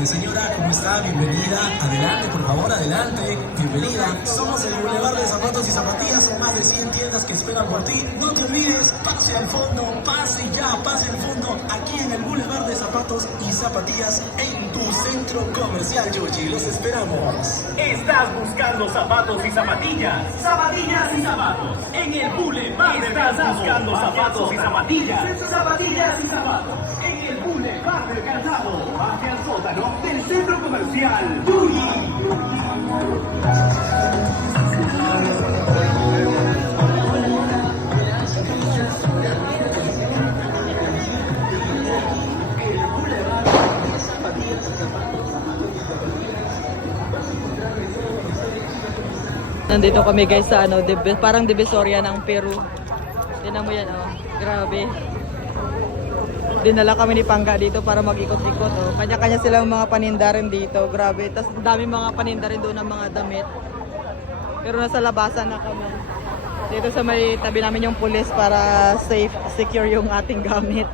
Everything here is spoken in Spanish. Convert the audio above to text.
nombre, señora, ¿cómo está? Bienvenida. Adelante, por favor, adelante. Bienvenida. Somos el Boulevard de Zapatos y Zapatillas. Más de 100 tiendas que esperan por ti. No te olvides, pase al fondo, pase ya, pase al fondo. Aquí en el Boulevard de Zapatos y Zapatillas, en tu centro comercial, Georgie. Los esperamos. Estás buscando zapatos y zapatillas. Zapatillas y zapatos. En el Boulevard del Calzado. Estás buscando zapatos y zapatillas. Zapatillas y zapatos. En el Boulevard del Calzado. Hacia el sótano del centro comercial. Nandito kami guys sa ano, parang Divisoria ng Peru. Tingnan mo yan, oh. Grabe. Dinala kami ni Pangga dito para mag-ikot-ikot, oh. Kanya-kanya silang mga paninda rin dito. Grabe. Tapos dami mga paninda rin doon ng mga damit. Pero nasa labasan na kami. Dito sa may tabi namin yung pulis para safe, secure yung ating gamit.